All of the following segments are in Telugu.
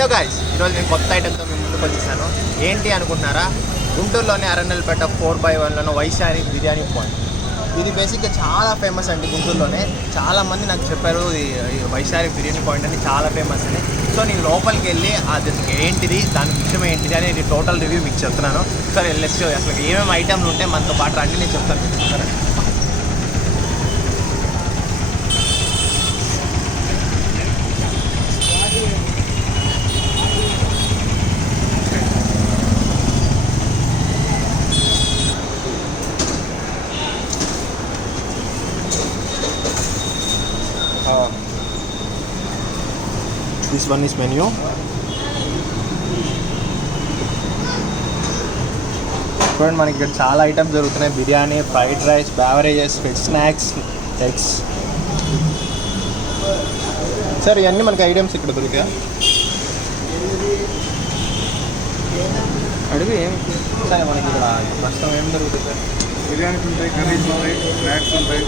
హలో గైస్, ఈరోజు నేను కొత్త ఐటెంతో మేము ముందుకు వచ్చేసాను. ఏంటి అనుకుంటున్నారా? గుంటూరులోని అరండల్పేట 4/1లోని వైశాలి బిర్యానీ పాయింట్. ఇది బేసిక్గా చాలా ఫేమస్ అండి గుంటూరులోనే. చాలామంది నాకు చెప్పారు ఈ వైశాలి బిర్యానీ పాయింట్ అని చాలా ఫేమస్ అని. సో నేను లోపలికి వెళ్ళి అది ఏంటిది, దాని విషయం ఏంటిది అనేది టోటల్ రివ్యూ మీకు చెప్తున్నాను. సరే వెళ్ళేసి అసలు ఏమేమి ఐటెంలు ఉంటాయి మనతో పాటు రండి, నేను చెప్తాను. సరే this one is menu. చూడండి, మనకి ఇక్కడ చాలా ఐటమ్స్ దొరుకుతున్నాయి. Biryani, fried rice, beverages, veg snacks, eggs. Sir ఇవన్నీ మనకి ఐటమ్స్ ఇక్కడ దొరికాయా? అడిగి ఏం సార్ మనకి ఇక్కడ ప్రస్తుతం ఏం దొరుకుతుంది సార్? బిర్యానీస్ ఉంటాయి, కర్రీస్ ఉంటాయి, స్నాక్స్ ఉంటాయి,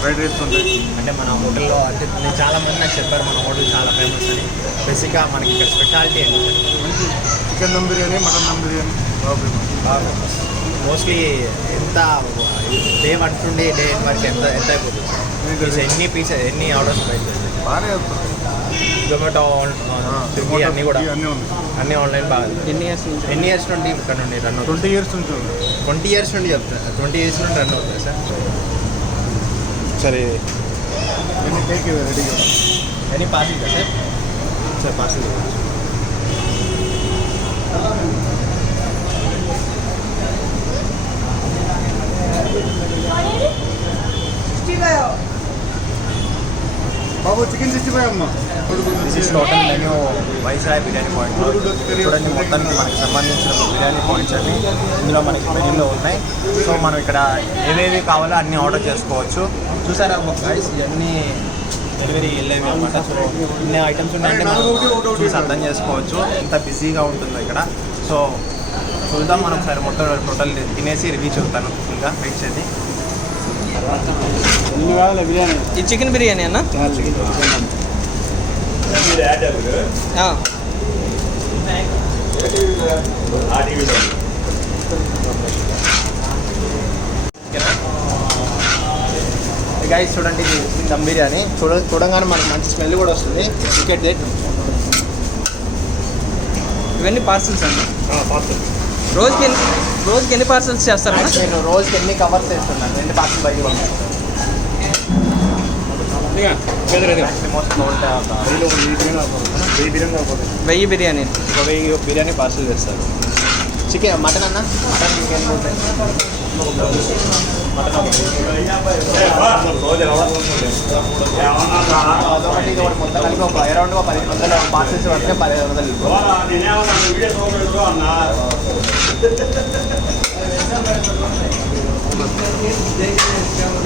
ఫ్రైడ్ రైస్ ఉంటాయి. అంటే మన హోటల్లో అంటే నేను చాలామంది నాకు చెప్పారు మన హోటల్ చాలా ఫేమస్ అని. బేసిక్గా మనకి ఇక్కడ స్పెషాలిటీ ఏంటి? మంచి చికెన్ దమ్ బిర్యానీ, మటన్ దమ్ బిర్యానీ బాగా ఫేమస్. మోస్ట్లీ ఎంత డే 1 నుండి డే వరకు ఎంత అయిపోతుంది? ఎన్ని ఆర్డర్స్ బయట? బాగానే జొమాటో, స్విగ్గీ అన్నీ కూడా అన్నీ ఆన్లైన్ బాగా. ఎన్ని ఇయర్స్ నుండి ఇక్కడ నుండి రన్ అవుతుంది? 20 years నుంచి. 20 years నుండి చెప్తాను. 20 years నుండి రన్ అవుతుంది సార్. సరే రెడీగా ఎనీ పార్సిల్ కదా సార్? సార్ పార్సిల్ బాబు చికెన్ 65 అమ్మా. This is total menu viceroy biryani point. చూడండి, మొత్తానికి మనకి సంబంధించిన బిర్యానీ పాయింట్స్ అన్ని ఇందులో మనకి మెన్యూలో ఉన్నాయి. సో మనం ఇక్కడ ఏవేవి కావాలో అన్నీ ఆర్డర్ చేసుకోవచ్చు. చూసారా గైస్, ఇవన్నీ డెలివరీ వెళ్ళేవి అనమాట. సో ఇన్ని ఐటమ్స్ ఉన్నాయంటే మనం చూసి అర్థం చేసుకోవచ్చు ఎంత బిజీగా ఉంటుందో ఇక్కడ. సో చూద్దాం మనం ఒకసారి మొత్తం టోటల్ తినేసి రివ్యూ చెప్తాను ఫుల్గా. వెయిట్ చేసి బిర్యానీ. ఇది చికెన్ బిర్యానీ అన్న? గైస్ చూడండి, దమ్ బిర్యానీ చూడంగానే మనకు మంచి స్మెల్ కూడా వస్తుంది. టికెట్ డేట్ ఇవన్నీ పార్సల్స్ అండి? పార్సల్. రోజుకి ఎన్ని పార్సల్స్ చేస్తారన్నా? నేను రోజుకి ఎన్ని కవర్స్ వేస్తున్నాను, 2 పార్సల్ బయట పంపిస్తాను. 1000 బిర్యానీ. 1000 బిర్యానీ పార్సల్ చేస్తారు. చికెన్, మటన్ అన్న? మటన్ ఇంకేం ఉంటాయి? మటన్ అదొకటి మొత్తం కలిపి ఒక అరౌండ్ 1500 పార్సల్స్ పడితే 1500.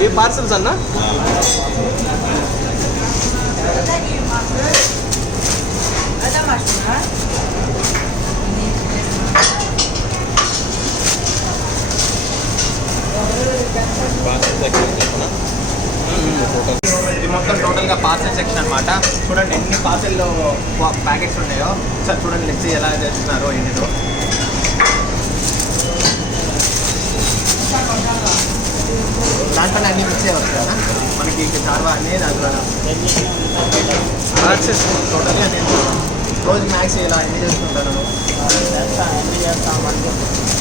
ఈ పార్సల్స్ అన్న? ఇది మొత్తం టోటల్గా పార్సల్ సెక్షన్ అనమాట. చూడండి ఎన్ని పార్సెల్లో ప్యాకెట్స్ ఉన్నాయో. సార్ చూడండి నెక్స్ట్ ఎలా చేస్తున్నారో ఏంటిదో. దాంట్లో అన్ని మిక్స్ అయ్యి కదా మనకి చార్వా అన్నీ దాంట్లో టోటల్గా నేను రోజు మ్యాక్స్ ఇలా అన్నీ చేస్తుంటాను.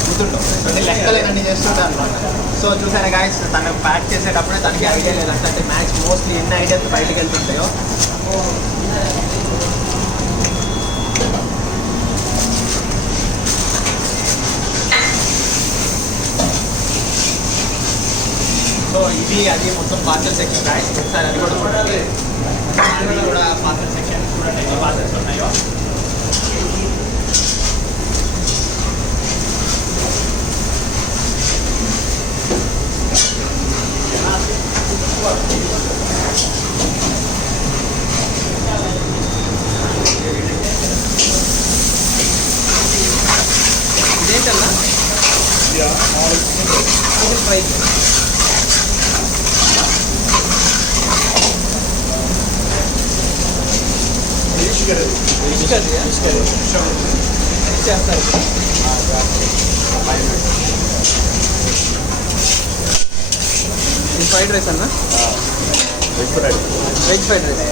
గుర్తుండో అంటే లెక్కలేనన్నీ చేస్తుంటాను అనమాట. సో చూసారా గాయస్, తను ప్యాక్ చేసేటప్పుడే తనకి ఐడియా లేదంటే అంటే మ్యాక్స్ మోస్ట్లీ ఎన్ని ఐడియాస్ బయటకు వెళ్తుంటాయో. సో ఇది అది మొత్తం పార్సల్ సెక్షన్ గాయస్. ఒకసారి అది కూడా చూడండి. ఇది కూడా పార్సల్ సెక్షన్. చూడండి ఎన్ని పార్సల్స్ ఉన్నాయో. ఇదేంటన్నా? Chicken fry. Chicken fish curry చేస్తారు. ఇది ఫ్రైడ్ రైస్ అన్న, వెజ్ ఫ్రైడ్ రైస్.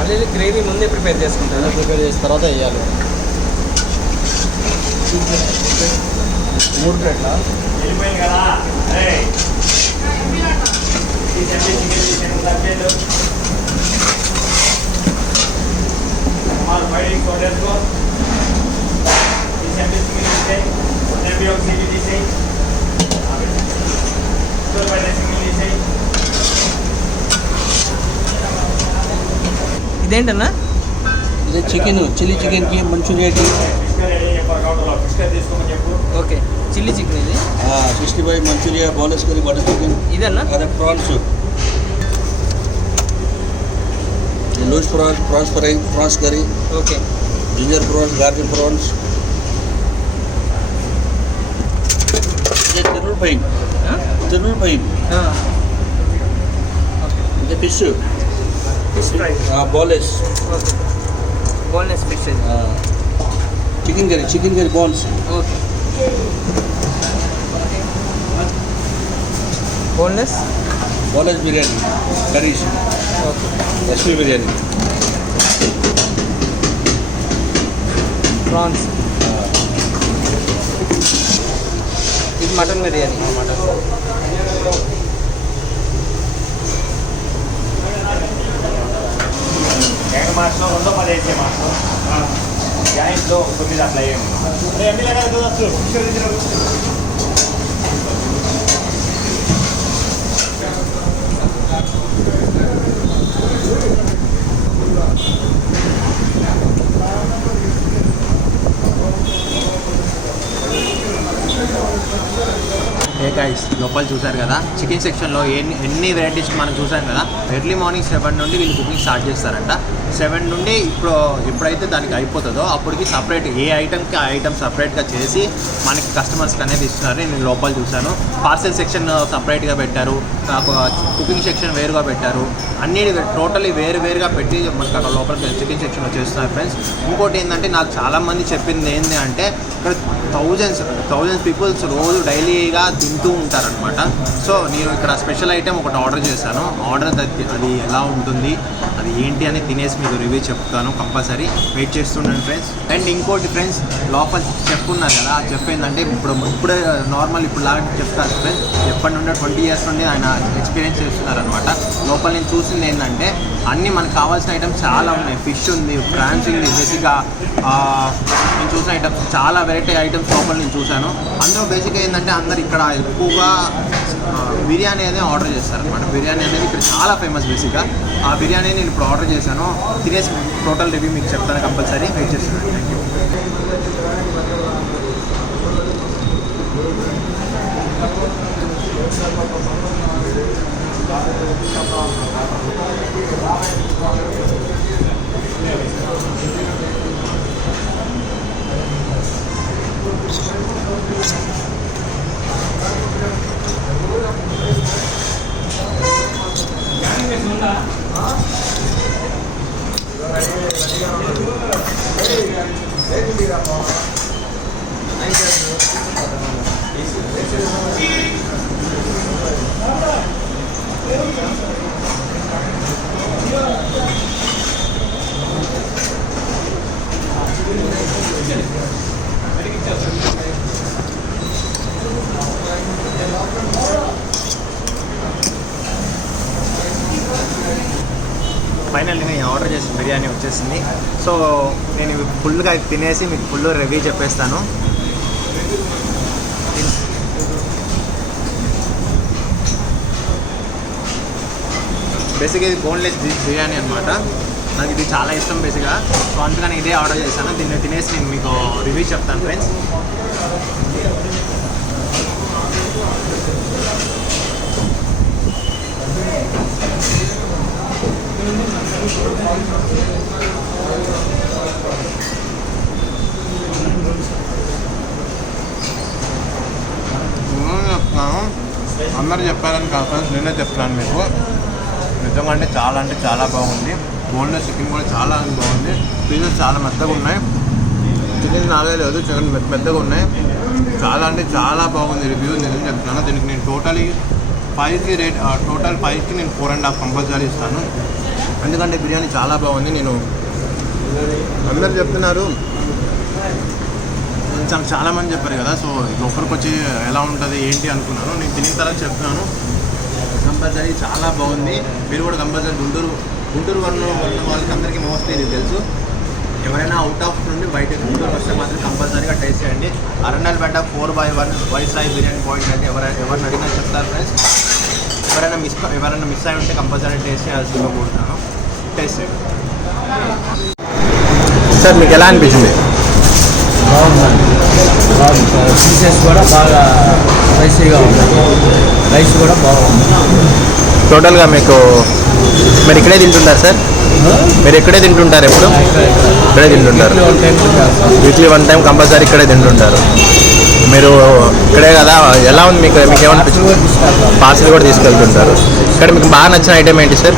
అదే గ్రేవీ ముందే ప్రిపేర్ చేసుకుంటారు. ప్రిపేర్ చేసిన తర్వాత వేయాలి. 3 ప్లేట్లా ఇదేంటన్నా? ఇది చికెన్, చిల్లీ చికెన్కి, మంచూరియాకి. ఓకే, చిల్లీ చికెన్ ఇది. 65 manchuria, bonus curry, butter chicken. ఇదన్నా? అదే prawns, loose prawns, prawns fry, prawns curry. Okay, ginger prawns, garlic prawns. ఇది తిరుల్ పై ఇది fish fry, boneless. Okay, boneless fish. Chicken curry bones. Okay, boneless biryani curries. Okay, SP biryani. Prawns. ఇది మటన్ బిర్యానీ. మాసం 210 మాసం గ్యాస్లో 9 అట్లా గైస్ లోపల చూసారు కదా, చికెన్ సెక్షన్లో ఎన్ని వెరైటీస్ మనం చూసాం కదా. ఎర్లీ మార్నింగ్ 7 నుండి వీళ్ళు కుకింగ్ స్టార్ట్ చేస్తారంట. 7 నుండి ఎప్పుడైతే దానికి అయిపోతుందో అప్పటికి సపరేట్ ఏ ఐటమ్కి ఆ ఐటమ్ సపరేట్గా చేసి మనకి కస్టమర్స్కి అనేది ఇస్తున్నారు. నేను లోపల చూశాను. పార్సెల్ సెక్షన్ సపరేట్గా పెట్టారు, కుకింగ్ సెక్షన్ వేరుగా పెట్టారు. అన్నీ టోటలీ వేరుగా పెట్టి మనకు అక్కడ లోపల చికెన్ సెక్షన్లో చేస్తున్నారు ఫ్రెండ్స్. ఇంకోటి ఏంటంటే నాకు చాలామంది చెప్పింది ఏంటి అంటే ఇక్కడ థౌజండ్స్ పీపుల్స్ రోజు డైలీగా తింటూ ఉంటారనమాట. సో నేను ఇక్కడ స్పెషల్ ఐటెం ఒకటి ఆర్డర్ చేశాను. అది ఎలా ఉంటుంది, అది ఏంటి అని తినేసి మీకు రివ్యూ చెప్తాను కంపల్సరీ. వెయిట్ చేస్తుండండి ఫ్రెండ్స్. అండ్ ఇంకోటి ఫ్రెండ్స్, లోపల చెఫ్ ఉన్నారు కదా, ఆ చెఫ్ ఏంటంటే ఇప్పుడే నార్మల్ ఇప్పుడు లాగా చెప్తాను ఫ్రెండ్స్. ఎప్పటి నుండి 20 years నుండి ఆయన ఎక్స్పీరియన్స్ చేస్తున్నారనమాట. లోపల నేను చూసింది ఏంటంటే అన్నీ మనకు కావాల్సిన ఐటమ్స్ చాలా ఉన్నాయి. ఫిష్ ఉంది, ప్రాన్స్ ఉంది, బేసిక్గా నేను చూసిన ఐటమ్స్ చాలా వెరైటీ ఐటమ్స్ లోపల నేను చూశాను. అందులో బేసిక్గా ఏంటంటే అందరు ఇక్కడ ఎక్కువగా బిర్యానీ అనేది ఆర్డర్ చేస్తారనమాట. బిర్యానీ అనేది ఇక్కడ చాలా ఫేమస్. బేసిక్గా ఆ బిర్యానీ నేను ఇప్పుడు ఆర్డర్ చేశాను. తినేసి టోటల్ రివ్యూ మీకు చెప్తాను కంపల్సరీ. వెయిట్ చేస్తున్నాను. Thank you. ఫైనల్లీ నేను ఆర్డర్ చేసిన బిర్యానీ వచ్చేసింది. సో నేను ఫుల్గా తినేసి మీకు ఫుల్ రివ్యూ చెప్పేస్తాను. బేసిక్గా ఇది బోన్లెస్ బిర్యానీ అనమాట. నాకు ఇది చాలా ఇష్టం బేసిక్గా. సో అందుకని ఇదే ఆర్డర్ చేశాను. దీన్ని తినేసి నేను మీకు రివ్యూ చెప్తాను ఫ్రెండ్స్. చెప్తున్నాను, అందరూ చెప్పారని కాదు ఫ్రెండ్స్, నేనే చెప్తున్నాను మీకు. నిజంగా అంటే చాలా బాగుంది. బోన్లెస్ చికెన్ కూడా చాలా బాగుంది. పీసెస్ చాలా మెత్తగా ఉన్నాయి. చికెన్ నాగే లేదు, చికెన్ మెత్తగా ఉన్నాయి. చాలా బాగుంది రివ్యూ. నిజం చెప్తున్నాను. దీనికి నేను టోటల్ 5కి నేను 4.5 కంపల్సరీ ఇస్తాను. ఎందుకంటే బిర్యానీ చాలా బాగుంది. నేను అందరు చెప్తున్నారు, చాలామంది చెప్పారు కదా, సో ఒకరికి వచ్చి ఎలా ఉంటుంది ఏంటి అనుకున్నాను. నేను తిని తర్వాత చెప్తున్నాను, కంపల్సరీ చాలా బాగుంది. మీరు కూడా కంపల్సరీ గుంటూరు ఉన్న వాళ్ళకి అందరికీ మోస్ట్లీ ఇది తెలుసు. ఎవరైనా అవుట్ ఆఫ్ నుండి బయట గుంటూరు వస్తే మాత్రం కంపల్సరీగా టేస్ట్ చేయండి. అరండల్పేట 4/1 వైస్రాయ్ బిర్యానీ పాయింట్ అంటే ఎవరిని అడిగినా చెప్తారు ఫ్రెండ్స్. ఎవరైనా మిస్ అయి ఉంటే కంపల్సరీ టేస్ట్ చేయాల్సిందిగా కోరుతున్నాను. టేస్ట్ చేయండి సార్. మీకు ఎలా అనిపించింది? పీసెస్ కూడా బాగా స్పైసీగా ఉన్నాయి. రైస్ కూడా బాగుంది. టోటల్గా మీరు ఇక్కడే తింటుంటారు సార్? మీరు ఇక్కడే తింటుంటారు? ఎప్పుడు ఇక్కడే తింటుంటారు? వీక్లీ 1 టైం కంపల్సరీ ఇక్కడే తింటుంటారు. మీరు ఇక్కడే కదా, ఎలా ఉంది మీకు ఏమనిపించింది? పార్సల్ కూడా తీసుకెళ్తుంటారు. ఇక్కడ మీకు బాగా నచ్చిన ఐటమ్ ఏంటి సార్?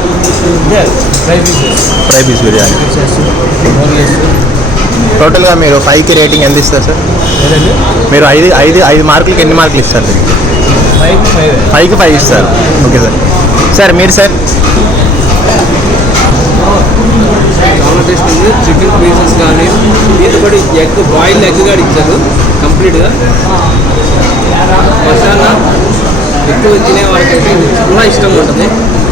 Fry piece biryani. టోటల్గా మీరు 5కి రేటింగ్ ఎంత ఇస్తారు సార్? మీరు 5 మార్కులకి ఎన్ని మార్కులు ఇస్తారు? 5కి 5 ఇస్తారు. Okay sir. సార్ మీరు సార్? చాలా టేస్ట్ ఉంది. చికెన్ పీసెస్ కానీ ఇది కూడా బాయిల్డ్ ఎగ్ కూడా ఇచ్చారు కంప్లీట్గా. మసాలా ఎక్కువ తినే వాళ్ళకైతే చాలా ఇష్టంగా ఉంటుంది.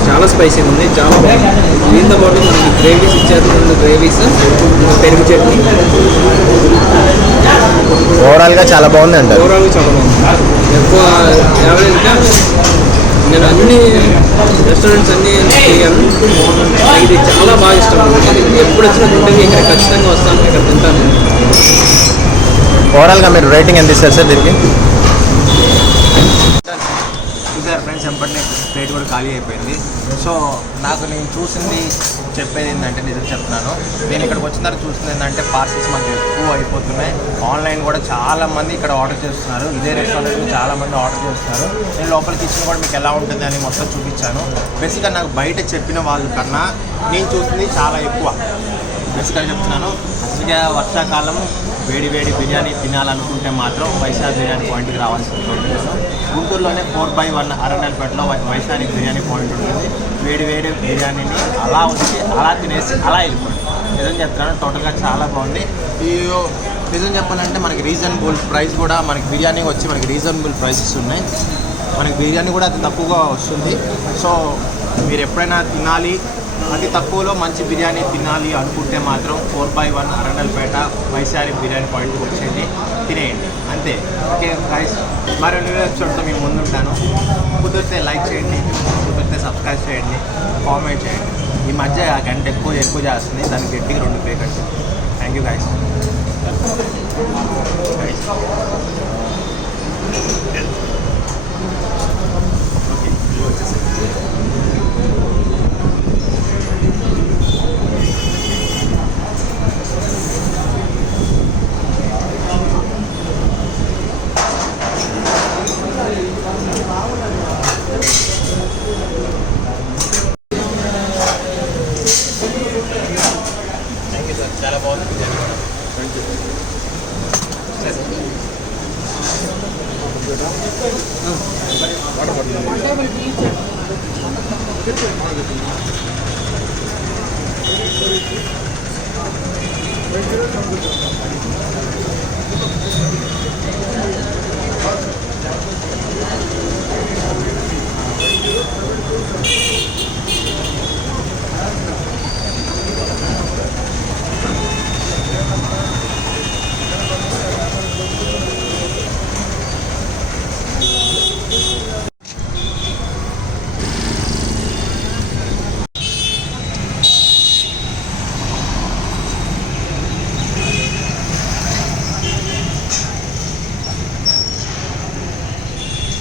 చాలా స్పైసీగా ఉంది, చాలా బాగుంది. దీంతో పాటు మనకి గ్రేవీస్ ఇచ్చారు, 2 గ్రేవీస్, పెరుగు చట్నీ. ఓవరాల్గా చాలా బాగుంది అంటారు? ఓవరాల్గా చాలా బాగుంది. ఎక్కువ యావరేజ్గా నేను అన్ని రెస్టారెంట్స్ అన్నీ తిరిగాను. ఇది చాలా బాగా ఇష్టం. ఎప్పుడు వచ్చినా తింటే ఇక్కడ ఖచ్చితంగా వస్తాను, ఇక్కడ తింటాను. ఓవరాల్గా మీరు రేటింగ్ ఎంత ఇస్తారు సార్ దీనికి? చూసారు ఫ్రెండ్స్, ఎంపటి ప్లేట్ కూడా ఖాళీ అయిపోయింది. సో నేను చూసింది చెప్పేది ఏంటంటే, నిజం చెప్తున్నాను, నేను ఇక్కడికి వచ్చిన తర్వాత చూసింది ఏంటంటే పార్సల్స్ మనకి ఎక్కువ అయిపోతున్నాయి. ఆన్లైన్ కూడా చాలామంది ఇక్కడ ఆర్డర్ చేస్తున్నారు. ఇదే రెస్టారెంట్ చాలామంది ఆర్డర్ చేస్తున్నారు. నేను లోపలికి ఇచ్చిన కూడా మీకు ఎలా ఉంటుంది అని మొత్తం చూపించాను. బేసిక్గా నాకు బయట చెప్పిన వాళ్ళ కన్నా నేను చూసింది చాలా ఎక్కువ. బేసిక్గా చెప్తున్నాను, అసలుగా వర్షాకాలం వేడి బిర్యానీ తినాలనుకుంటే మాత్రం వైశాఖ బిర్యానీ పాయింట్కి రావాల్సి ఉంటుంది. గుంటూరులోనే 4/1 అరండల్పేటలో వైశాఖ బిర్యానీ పాయింట్ ఉంటుంది. వేడి బిర్యానీని అలా వచ్చి అలా తినేసి అలా వెళ్ళిపోయింది. నిజం చెప్తున్నాను, టోటల్గా చాలా బాగుంది. నిజం చెప్పాలంటే మనకి రీజనబుల్ ప్రైస్ కూడా, మనకి బిర్యానీ వచ్చి మనకి రీజనబుల్ ప్రైసెస్ ఉన్నాయి. మనకి బిర్యానీ కూడా అతి తక్కువగా వస్తుంది. సో మీరు ఎప్పుడైనా తినాలి, అతి తక్కువలో మంచి బిర్యానీ తినాలి అనుకుంటే మాత్రం 4/1 అరండల్పేట వైశాఖ బిర్యానీ పాయింట్కి వచ్చేయండి, తినేయండి, అంతే. ఓకే గైస్, మరో న్యూ ఎపిసోడ్తో మేము ముందుంటాను. కుదిరితే లైక్ చేయండి, కుదిరితే సబ్స్క్రైబ్ చేయండి, కామెంట్ చేయండి. ఈ మధ్య గంట ఎక్కువ చేస్తుంది, దానికి గట్టిగా 2 పే కట్టి. Thank you guys. ఓకే వచ్చేసి చాలా బాగుంది బిర్యానీ కూడా. వాటర్ పడుతుంది.